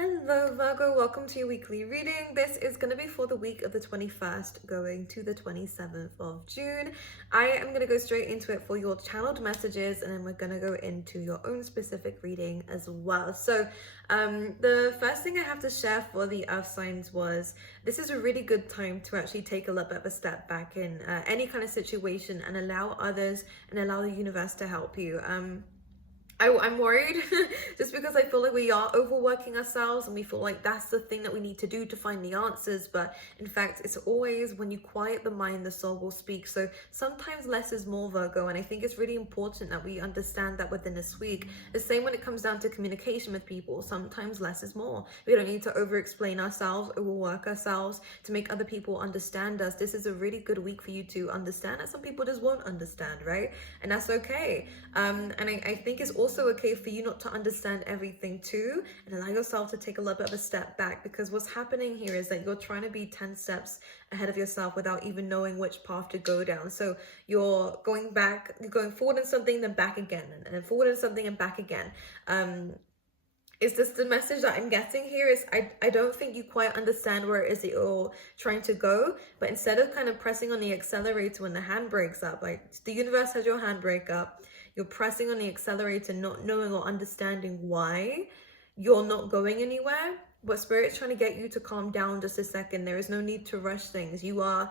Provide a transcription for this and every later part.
Hello Virgo, welcome to your weekly reading. This is going to be for the week of the 21st going to the 27th of June. I am going to go straight into it for your channeled messages, and then we're going to go into your own specific reading as well. So the first thing I have to share for the earth signs was this is a really good time to actually take a little bit of a step back in any kind of situation and allow others and allow the universe to help you. I'm worried just because I feel like we are overworking ourselves and we feel like that's the thing that we need to do to find the answers. But in fact, it's always when you quiet the mind, the soul will speak. So sometimes less is more, Virgo. And I think it's really important that we understand that within this week. The same when it comes down to communication with people. Sometimes less is more. We don't need to over-explain ourselves, overwork ourselves to make other people understand us. This is a really good week for you to understand that some people just won't understand, right? And that's okay. And I think it's also okay for you not to understand everything too, and allow yourself to take a little bit of a step back, because what's happening here is that you're trying to be 10 steps ahead of yourself without even knowing which path to go down. So you're going back, you're going forward in something, then back again, and then forward in something and back again. Is this the message that I'm getting here? Is I don't think you quite understand where it is that you're trying to go, but instead of kind of pressing on the accelerator when the handbrake's up, like the universe has your handbrake up, you're pressing on the accelerator, not knowing or understanding why you're not going anywhere. But Spirit's trying to get you to calm down just a second. There is no need to rush things. You are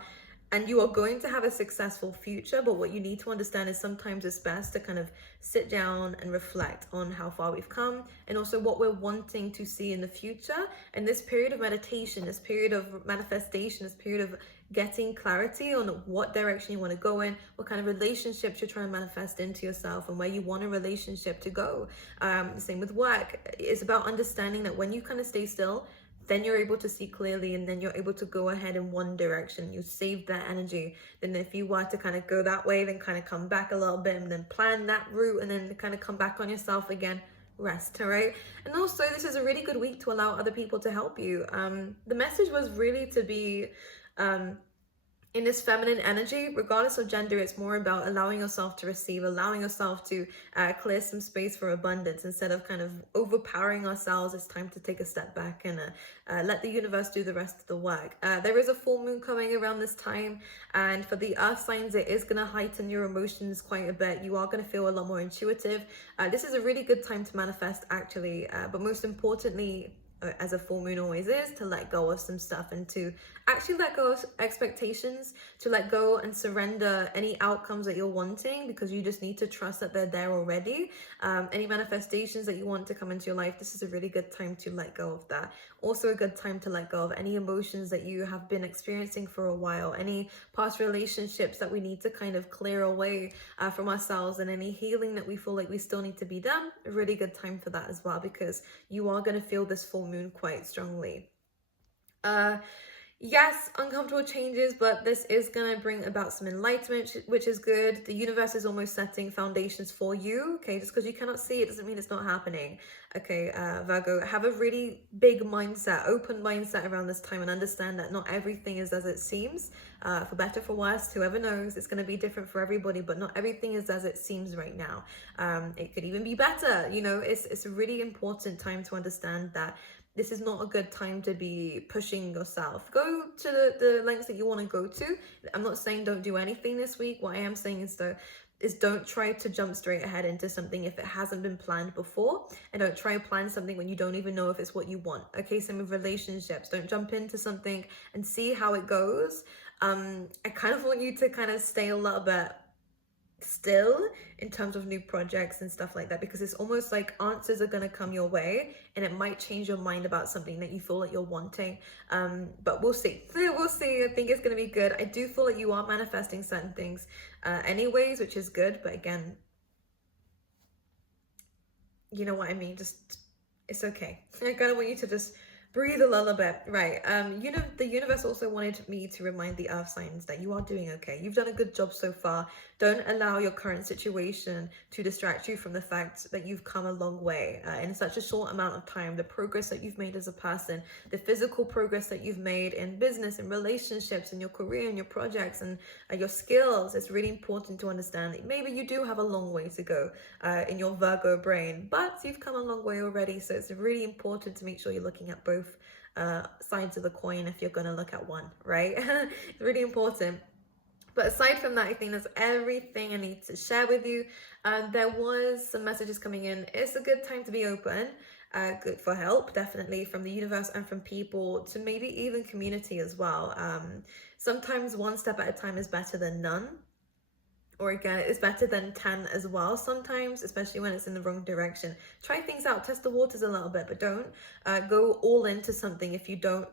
going to have a successful future, but what you need to understand is sometimes it's best to kind of sit down and reflect on how far we've come, and also what we're wanting to see in the future. And this period of meditation, this period of manifestation, this period of getting clarity on what direction you want to go in, what kind of relationships you're trying to manifest into yourself, and where you want a relationship to go. Same with work. It's about understanding that when you kind of stay still, then you're able to see clearly, and then you're able to go ahead in one direction. You save that energy. Then if you want to kind of go that way, then kind of come back a little bit and then plan that route and then kind of come back on yourself again. Rest, all right? And also, this is a really good week to allow other people to help you. The message was really to be in this feminine energy, regardless of gender. It's more about allowing yourself to receive, allowing yourself to clear some space for abundance instead of kind of overpowering ourselves. It's time to take a step back and let the universe do the rest of the work. There is a full moon coming around this time, and for the earth signs, it is going to heighten your emotions quite a bit. You are going to feel a lot more intuitive. This is a really good time to manifest, actually, but most importantly, as a full moon always is, to let go of some stuff and to actually let go of expectations, to let go and surrender any outcomes that you're wanting, because you just need to trust that they're there already. Any manifestations that you want to come into your life, this is a really good time to let go of that. Also a good time to let go of any emotions that you have been experiencing for a while, any past relationships that we need to kind of clear away from ourselves, and any healing that we feel like we still need to be done. A really good time for that as well, because you are going to feel this full moon quite strongly. Yes, uncomfortable changes, but this is going to bring about some enlightenment, which is good. The universe is almost setting foundations for you, okay? Just because you cannot see it doesn't mean it's not happening, okay? Virgo, have a really big mindset, open mindset around this time, and understand that not everything is as it seems. For better, for worse, whoever knows, it's going to be different for everybody, but not everything is as it seems right now. It could even be better, you know? It's a really important time to understand that this is not a good time to be pushing yourself. Go to the lengths that you want to go to. I'm not saying don't do anything this week. What I am saying is don't try to jump straight ahead into something if it hasn't been planned before, and don't try to plan something when you don't even know if it's what you want. Okay, same with relationships. Don't jump into something and see how it goes. I kind of want you to kind of stay a little bit still in terms of new projects and stuff like that, because it's almost like answers are going to come your way, and it might change your mind about something that you feel like you're wanting. But we'll see. We'll see. I think it's going to be good. I do feel like you are manifesting certain things anyways, which is good. But again, you know what I mean? Just, it's okay. I kind of want you to just Breathe a little bit, right? The universe also wanted me to remind the earth signs that you are doing okay. You've done a good job so far. Don't allow your current situation to distract you from the fact that you've come a long way in such a short amount of time. The progress that you've made as a person, the physical progress that you've made in business, in relationships, in your career, in your projects, and your skills. It's really important to understand that maybe you do have a long way to go in your Virgo brain, but you've come a long way already. So it's really important to make sure you're looking at both sides of the coin if you're going to look at one, right? It's really important. But aside from that, I think that's everything I need to share with you. There was some messages coming in. It's a good time to be open, good for help, definitely, from the universe and from people, to maybe even community as well. Sometimes one step at a time is better than none. Or again, it's better than 10 as well sometimes, especially when it's in the wrong direction. Try things out, test the waters a little bit, but don't go all into something if you don't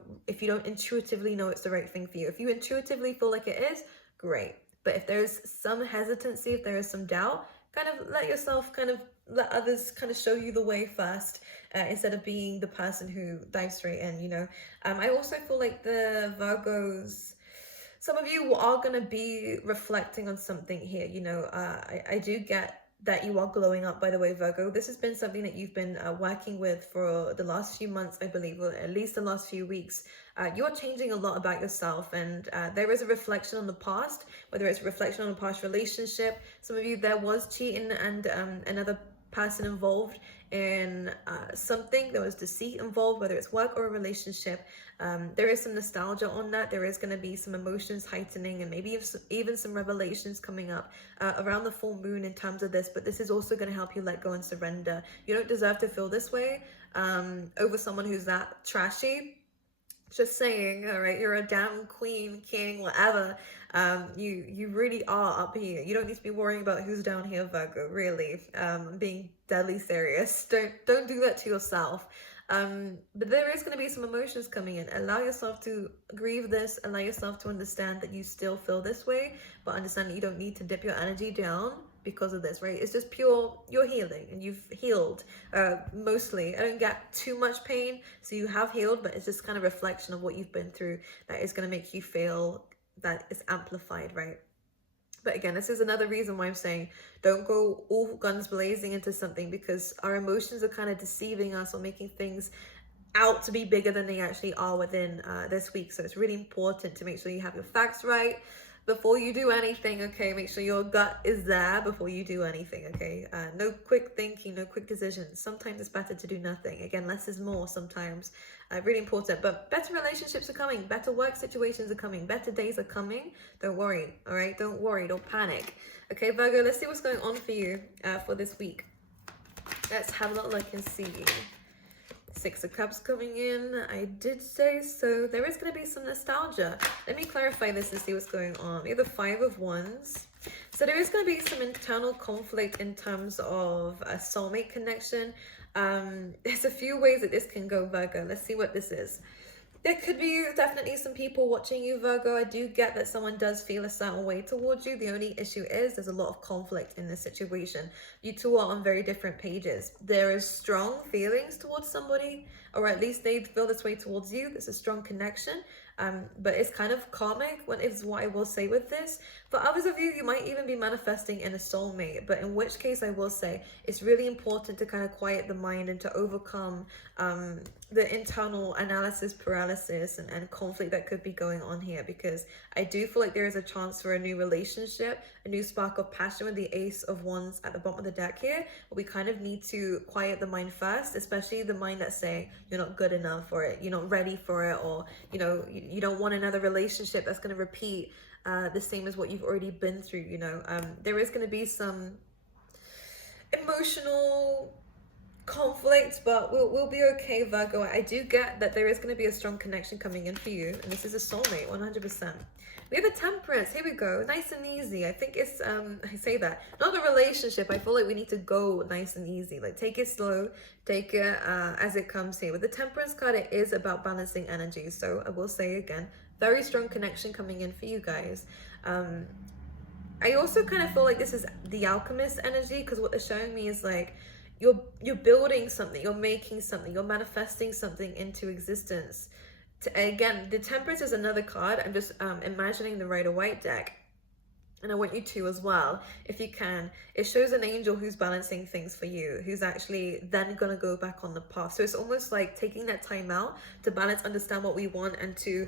intuitively know it's the right thing for you. If you intuitively feel like it is, great. But if there's some hesitancy, if there is some doubt, kind of let others kind of show you the way first, instead of being the person who dives straight in. I also feel like the Virgos, some of you are going to be reflecting on something here. I do get that you are glowing up, by the way, Virgo. This has been something that you've been working with for the last few months, I believe, or at least the last few weeks. You're changing a lot about yourself, and there is a reflection on the past, whether it's a reflection on a past relationship. Some of you, there was cheating and another person involved in something. There was deceit involved, whether it's work or a relationship. There is some nostalgia on that. There is going to be some emotions heightening, and maybe even some revelations coming up around the full moon in terms of this. But this is also going to help you let go and surrender. You don't deserve to feel this way over someone who's that trashy. Just saying, all right, you're a damn queen, king, whatever. You really are up here. You don't need to be worrying about who's down here, Virgo. Really, I'm being deadly serious. Don't do that to yourself. But there is going to be some emotions coming in. Allow yourself to grieve this. Allow yourself to understand that you still feel this way, but understand that you don't need to dip your energy down because of this, right? It's just pure, you're healing, and you've healed mostly. I don't get too much pain, so you have healed, but it's just kind of reflection of what you've been through that is going to make you feel that it's amplified, right? But again, this is another reason why I'm saying don't go all guns blazing into something, because our emotions are kind of deceiving us or making things out to be bigger than they actually are within this week. So it's really important to make sure you have your facts right before you do anything, okay? Make sure your gut is there before you do anything, okay? No quick thinking, no quick decisions. Sometimes it's better to do nothing. Again, less is more sometimes. Really important. But better relationships are coming. Better work situations are coming. Better days are coming. Don't worry, all right? Don't worry. Don't panic. Okay, Virgo, let's see what's going on for you for this week. Let's have a little look and see. Six of Cups coming in. I did say so. There is going to be some nostalgia. Let me clarify this and see what's going on. We have the Five of Wands. So there is going to be some internal conflict in terms of a soulmate connection. There's a few ways that this can go, Virgo. Let's see what this is. There could be definitely some people watching you, Virgo. I do get that someone does feel a certain way towards you. The only issue is there's a lot of conflict in this situation. You two are on very different pages. There is strong feelings towards somebody, or at least they feel this way towards you. There's a strong connection. But it's kind of karmic, is what I will say with this. For others of you, you might even be manifesting in a soulmate, but in which case I will say it's really important to kind of quiet the mind and to overcome the internal analysis paralysis and conflict that could be going on here, because I do feel like there is a chance for a new relationship, a new spark of passion with the Ace of Wands at the bottom of the deck here. But we kind of need to quiet the mind first, especially the mind that's saying you're not good enough, or you're not ready for it, or you don't want another relationship that's going to repeat the same as what you've already been through. There is going to be some emotional conflict, but we'll be okay, Virgo. I do get that there is going to be a strong connection coming in for you, and this is a soulmate, 100%. We have the Temperance. Here we go. Nice and easy. I think it's I say that, not the relationship. I feel like we need to go nice and easy. Like, take it slow, take it as it comes here. With the Temperance card, it is about balancing energy. So I will say again, very strong connection coming in for you guys. I also kind of feel like this is the Alchemist energy, because what they're showing me is like you're building something, you're making something, you're manifesting something into existence. Again, the Temperance is another card. I'm just imagining the Rider White deck, and I want you to as well, if you can. It shows an angel who's balancing things for you, who's actually then gonna go back on the path. So it's almost like taking that time out to balance, understand what we want, and to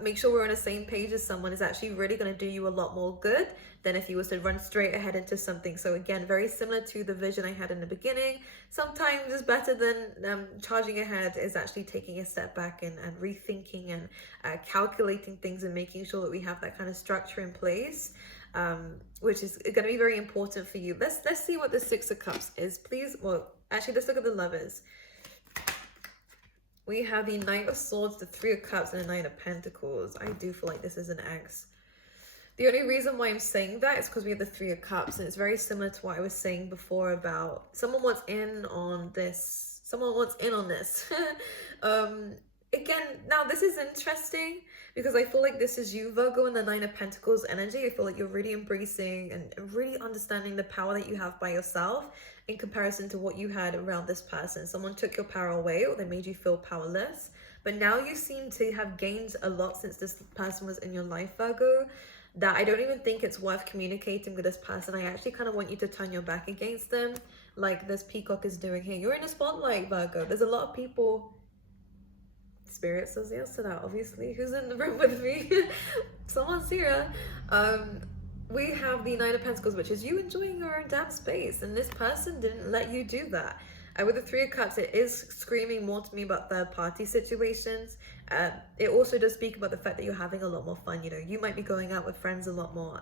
make sure we're on the same page as someone is actually really gonna do you a lot more good than if you was to run straight ahead into something. So again, very similar to the vision I had in the beginning. Sometimes it's better than charging ahead, is actually taking a step back and rethinking and calculating things and making sure that we have that kind of structure in place, which is going to be very important for you. Let's see what the Six of Cups is, please. Well, actually, let's look at the Lovers. We have the Knight of Swords, the Three of Cups, and the Knight of Pentacles. I do feel like this is an ex. The only reason why I'm saying that is because we have the Three of Cups, and it's very similar to what I was saying before about someone wants in on this. Someone wants in on this. Again, now this is interesting because I feel like this is you, Virgo, in the Nine of Pentacles energy. I feel like you're really embracing and really understanding the power that you have by yourself in comparison to what you had around this person. Someone took your power away, or they made you feel powerless. But now you seem to have gained a lot since this person was in your life, Virgo, that I don't even think it's worth communicating with this person. I actually kind of want you to turn your back against them, like this peacock is doing here. You're in the spotlight, Virgo. There's a lot of people. Spirit says yes to that, obviously. Who's in the room with me? Someone's here. We have the Nine of Pentacles, which is you enjoying your own damn space, and this person didn't let you do that. With the Three of Cups, it is screaming more to me about third-party situations. It also does speak about the fact that you're having a lot more fun. You know, you might be going out with friends a lot more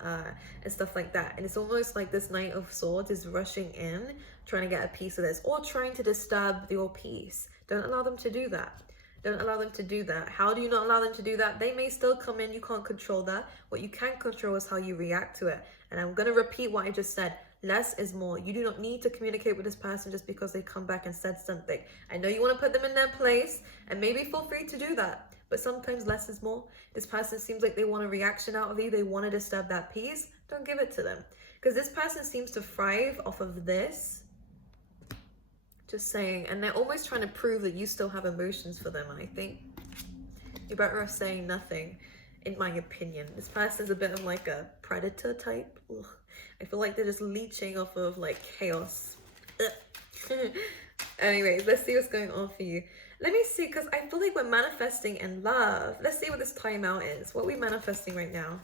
and stuff like that. And it's almost like this Knight of Swords is rushing in, trying to get a piece of this, or trying to disturb your peace. Don't allow them to do that. Don't allow them to do that. How do you not allow them to do that? They may still come in. You can't control that. What you can control is how you react to it. And I'm going to repeat what I just said. Less is more. You do not need to communicate with this person just because they come back and said something. I know you want to put them in their place, and maybe feel free to do that. But sometimes less is more. This person seems like they want a reaction out of you. They want to disturb that peace. Don't give it to them. Because this person seems to thrive off of this. Just saying. And they're almost trying to prove that you still have emotions for them, I think. You're better off saying nothing, in my opinion. This person's a bit of like a predator type. Ugh. I feel like they're just leeching off of like chaos. Anyways, let's see what's going on for you. Let me see, because I feel like we're manifesting in love. Let's see what this timeout is. What are we manifesting right now?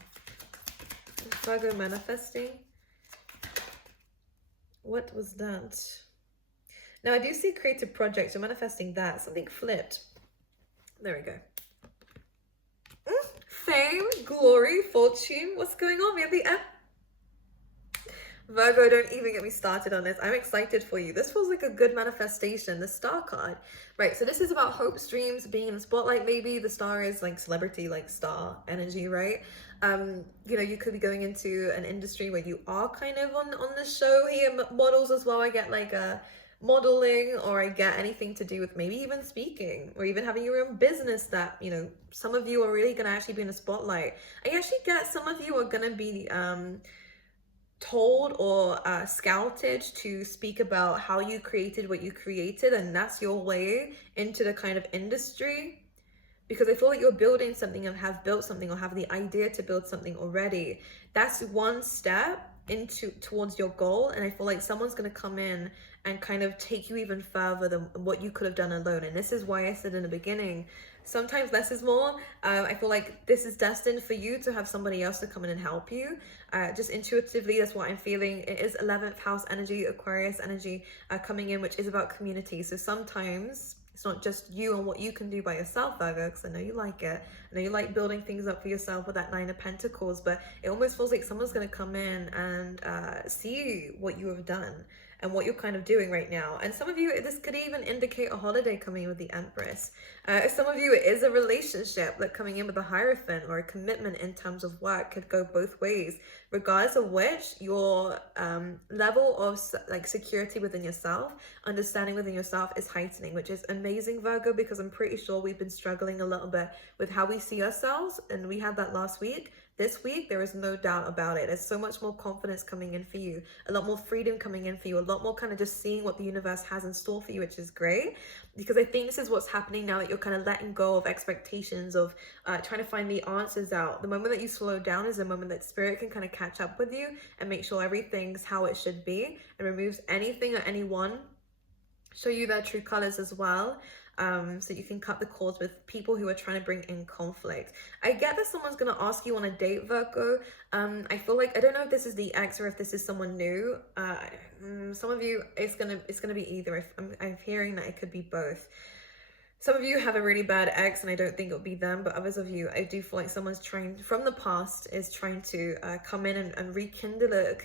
Virgo manifesting. What was that? Now, I do see creative projects. You're manifesting that. Something flipped. There we go. Fame, glory, fortune. What's going on? We have the Virgo, don't even get me started on this. I'm excited for you. This feels like a good manifestation. The Star card. Right, so this is about hopes, dreams, being in the spotlight. Maybe the star is like celebrity, like star energy, right? You know, you could be going into an industry where you are kind of on the show here. Models as well. I get like a modeling, or I get anything to do with maybe even speaking, or even having your own business that, you know, some of you are really going to actually be in the spotlight. I actually get some of you are going to be told or scouted to speak about how you created what you created, and that's your way into the kind of industry, because I feel like you're building something and have built something or have the idea to build something already. That's one step towards your goal, and I feel like someone's going to come in and kind of take you even further than what you could have done alone. And this is why I said in the beginning, sometimes less is more. I feel like this is destined for you to have somebody else to come in and help you. Just intuitively, that's what I'm feeling. It is 11th house energy, Aquarius energy coming in, which is about community. So sometimes it's not just you and what you can do by yourself, Virgo, because I know you like it. I know you like building things up for yourself with that Nine of Pentacles, but it almost feels like someone's going to come in and see what you have done and what you're kind of doing right now. And some of you, this could even indicate a holiday coming in with the Empress. Some of you, it is a relationship like coming in with the Hierophant, or a commitment in terms of work. Could go both ways, regardless of which your level of like security within yourself, understanding within yourself is heightening, which is amazing, Virgo, because I'm pretty sure we've been struggling a little bit with how we see ourselves, and we had that last week. this week, there is no doubt about it. There's so much more confidence coming in for you, a lot more freedom coming in for you, a lot more kind of just seeing what the universe has in store for you, which is great. Because I think this is what's happening now, that you're kind of letting go of expectations of trying to find the answers out. The moment that you slow down is the moment that spirit can kind of catch up with you and make sure everything's how it should be, and removes anything or anyone, show you their true colors as well. So you can cut the cords with people who are trying to bring in conflict. I get that someone's going to ask you on a date, Virgo. I feel like, I don't know if this is the ex or if this is someone new. Some of you, it's gonna be either. I'm hearing that it could be both. Some of you have a really bad ex, and I don't think it'll be them, but others of you, I do feel like someone's trying from the past is trying to come in and rekindle a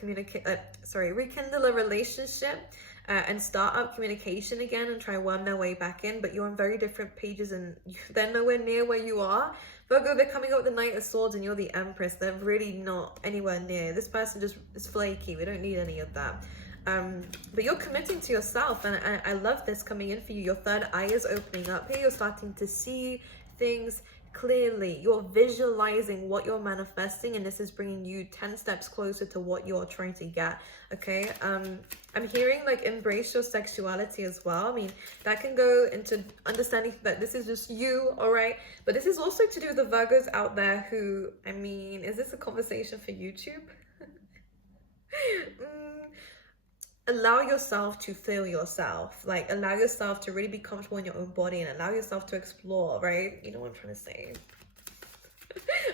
relationship. And start up communication again and try worm their way back in, but you're on very different pages and they're nowhere near where you are. Virgo, they're coming up with the Knight of Swords and you're the Empress. They're really not anywhere near. This person just is flaky. We don't need any of that. But you're committing to yourself, and I love this coming in for you. Your third eye is opening up here. You're starting to see things clearly. You're visualizing what you're manifesting, and this is bringing you 10 steps closer to what you're trying to get. Okay, I'm hearing like embrace your sexuality as well. I mean, that can go into understanding that this is just you, all right, but this is also to do with the Virgos out there who, I mean, is this a conversation for YouTube? Allow yourself to feel yourself, like allow yourself to really be comfortable in your own body and allow yourself to explore, right? You know what I'm trying to say.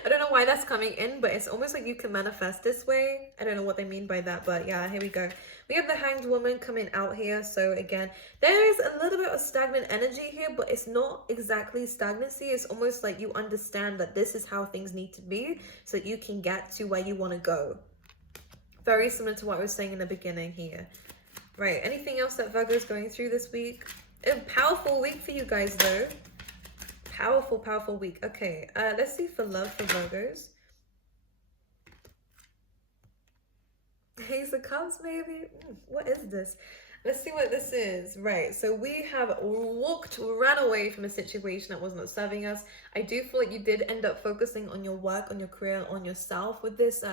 I don't know why that's coming in, but it's almost like you can manifest this way. I don't know what they mean by that, but yeah, here we go. We have the Hanged Woman coming out here. So again, there is a little bit of stagnant energy here, but it's not exactly stagnancy. It's almost like you understand that this is how things need to be so that you can get to where you want to go. Very similar to what I was saying in the beginning here. Right, anything else that Virgo is going through this week? A powerful week for you guys though. Powerful, powerful week. Okay, let's see for love for Virgos. Ace of Cups, maybe? What is this? Let's see what this is. Right, so we have ran away from a situation that was not serving us. I do feel like you did end up focusing on your work, on your career, on yourself with this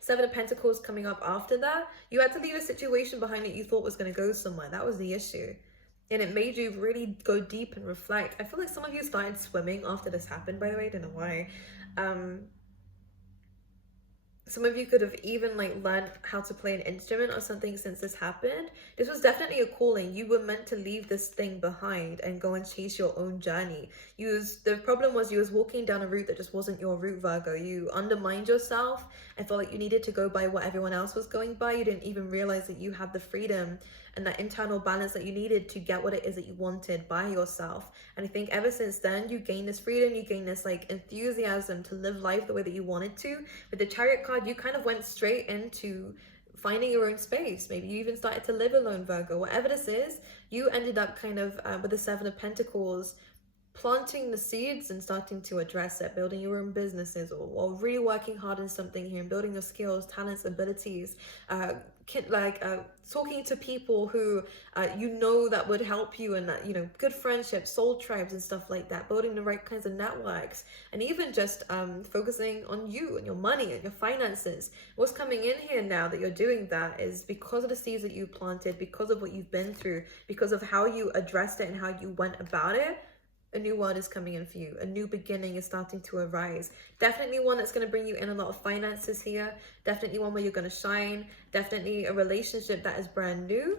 Seven of Pentacles coming up after that. You had to leave a situation behind that you thought was going to go somewhere. That was the issue. And it made you really go deep and reflect. I feel like some of you started swimming after this happened, by the way. I don't know why. Some of you could have even like learned how to play an instrument or something since this happened. This was definitely a calling. You were meant to leave this thing behind and go and chase your own journey. The problem was you was walking down a route that just wasn't your route, Virgo. You undermined yourself and felt like you needed to go by what everyone else was going by. You didn't even realize that you had the freedom and that internal balance that you needed to get what it is that you wanted by yourself. And I think ever since then, you gained this freedom, you gained this like enthusiasm to live life the way that you wanted to. With the Chariot card, you kind of went straight into finding your own space. Maybe you even started to live alone, Virgo. Whatever this is, you ended up kind of with the Seven of Pentacles, planting the seeds and starting to address it, building your own businesses or really working hard in something here and building your skills, talents, abilities, talking to people who you know that would help you, and that, you know, good friendships, soul tribes and stuff like that, building the right kinds of networks, and even just focusing on you and your money and your finances. What's coming in here now that you're doing that is because of the seeds that you planted, because of what you've been through, because of how you addressed it and how you went about it. A new world is coming in for you. A new beginning is starting to arise. Definitely one that's going to bring you in a lot of finances here. Definitely one where you're going to shine. Definitely a relationship that is brand new.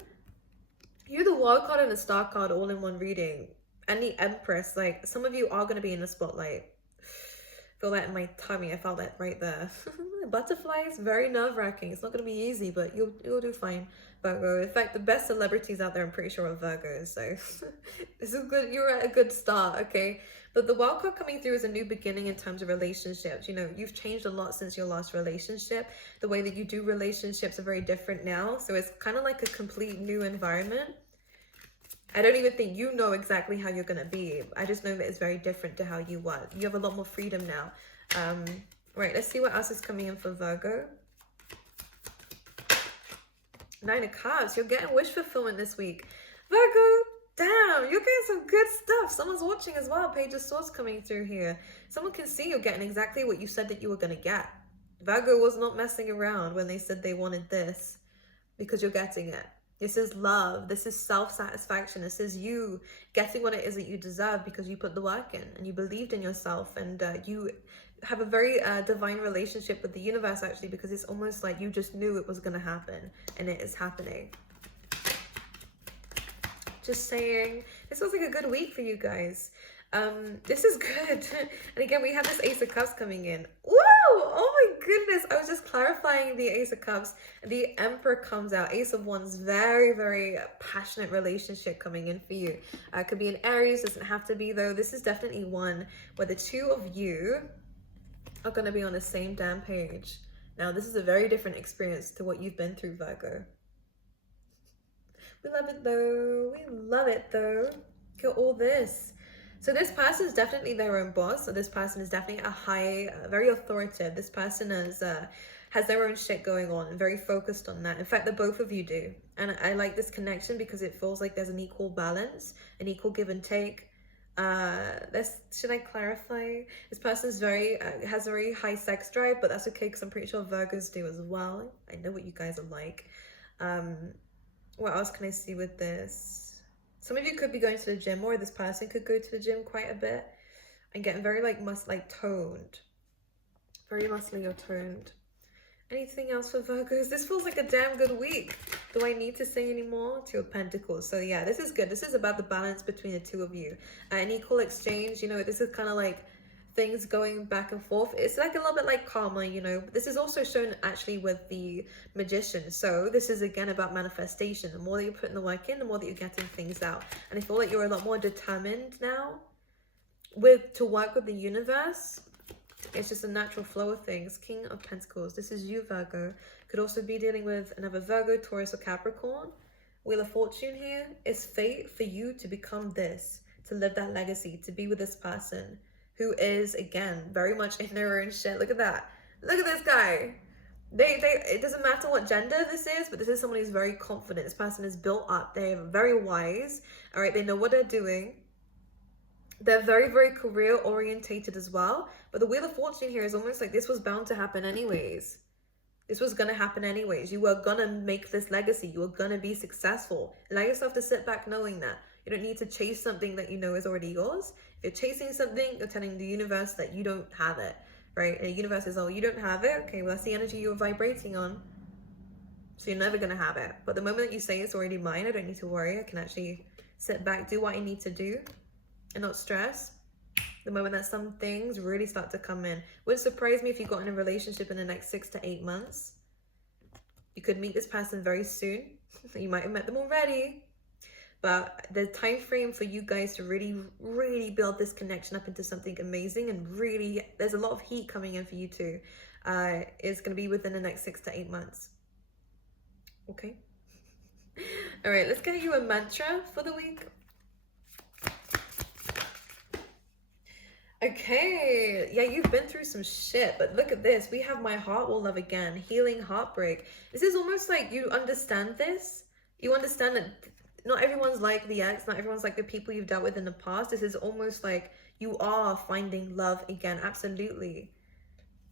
You're the World card and the Star card all in one reading. And the Empress. Like, some of you are going to be in the spotlight. Feel that in my tummy. I felt that right there. Butterflies, very nerve-wracking. It's not going to be easy, but you'll do fine, Virgo. In fact, the best celebrities out there, I'm pretty sure, are Virgos. So this is good. You're at a good start, okay? But the wild card coming through is a new beginning in terms of relationships. You know, you've changed a lot since your last relationship. The way that you do relationships are very different now. So it's kind of like a complete new environment. I don't even think you know exactly how you're going to be. I just know that it's very different to how you were. You have a lot more freedom now. Right, let's see what else is coming in for Virgo. 9 of Cups. You're getting wish fulfillment this week. Virgo, damn, you're getting some good stuff. Someone's watching as well. Page of Swords coming through here. Someone can see you're getting exactly what you said that you were going to get. Virgo was not messing around when they said they wanted this, because you're getting it. This is love. This is self-satisfaction. This is you getting what it is that you deserve because you put the work in and you believed in yourself, and you have a very divine relationship with the universe, actually, because it's almost like you just knew it was going to happen, and it is happening. Just saying, this was like a good week for you guys. This is good. And again, we have this Ace of Cups coming in. Woo! Oh my goodness. I was just clarifying the Ace of Cups. The Emperor comes out. Ace of Wands. Very, very passionate relationship coming in for you. It could be an Aries. Doesn't have to be, though. This is definitely one where the two of you are going to be on the same damn page. Now, this is a very different experience to what you've been through, Virgo. We love it, though. We love it, though. Look at all this. So this person is definitely their own boss. So this person is definitely a high, very authoritative. This person has their own shit going on and very focused on that. In fact, the both of you do. And I like this connection because it feels like there's an equal balance, an equal give and take. Should I clarify? This person's has a very high sex drive, but that's okay because I'm pretty sure Virgos do as well. I know what you guys are like. What else can I see with this? Some of you could be going to the gym, or this person could go to the gym quite a bit and getting very toned. Very muscly or toned. Anything else for Virgos? This feels like a damn good week. Do I need to say any more? Two of Pentacles. So yeah, this is good. This is about the balance between the two of you. An equal exchange, you know, this is kind of like things going back and forth. It's like a little bit like karma, you know. This is also shown actually with the Magician. So this is again about manifestation. The more that you're putting the work in, the more that you're getting things out. And I feel like you're a lot more determined now to work with the universe. It's just a natural flow of things. King of Pentacles. This is you, Virgo. Could also be dealing with another Virgo, Taurus, or Capricorn. Wheel of Fortune here is fate for you to become this, to live that legacy, to be with this person who is, again, very much in their own shit. Look at that. Look at this guy. It doesn't matter what gender this is, but this is someone who's very confident. This person is built up. They're very wise. All right, they know what they're doing. They're very, very career orientated as well. But the Wheel of Fortune here is almost like this was bound to happen anyways. This was going to happen anyways. You were going to make this legacy. You were going to be successful. Allow yourself to sit back knowing that. You don't need to chase something that you know is already yours. If you're chasing something, you're telling the universe that you don't have it, right? And the universe is, oh, you don't have it? Okay, well, that's the energy you're vibrating on. So you're never going to have it. But the moment that you say it's already mine, I don't need to worry. I can actually sit back, do what I need to do, and not stress. The moment that some things really start to come in. Wouldn't surprise me if you got in a relationship in the next 6 to 8 months. You could meet this person very soon. You might have met them already. But the time frame for you guys to really, really build this connection up into something amazing, and really, there's a lot of heat coming in for you too, is going to be within the next 6 to 8 months. Okay. All right, let's get you a mantra for the week. Okay, yeah, you've been through some shit, but look at this. We have My Heart Will Love Again, healing heartbreak. This is almost like you understand this. You understand that not everyone's like the ex, not everyone's like the people you've dealt with in the past. This is almost like you are finding love again, absolutely.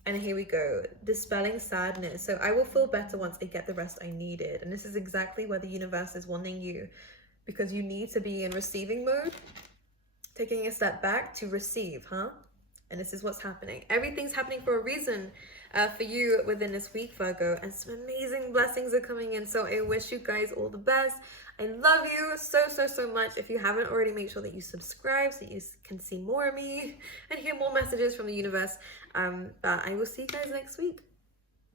And here we go, dispelling sadness. So I will feel better once I get the rest I needed. And this is exactly where the universe is wanting you, because you need to be in receiving mode, taking a step back to receive, huh? And this is what's happening. Everything's happening for a reason for you within this week, Virgo. And some amazing blessings are coming in. So I wish you guys all the best. I love you so, so, so much. If you haven't already, make sure that you subscribe so you can see more of me and hear more messages from the universe. But I will see you guys next week.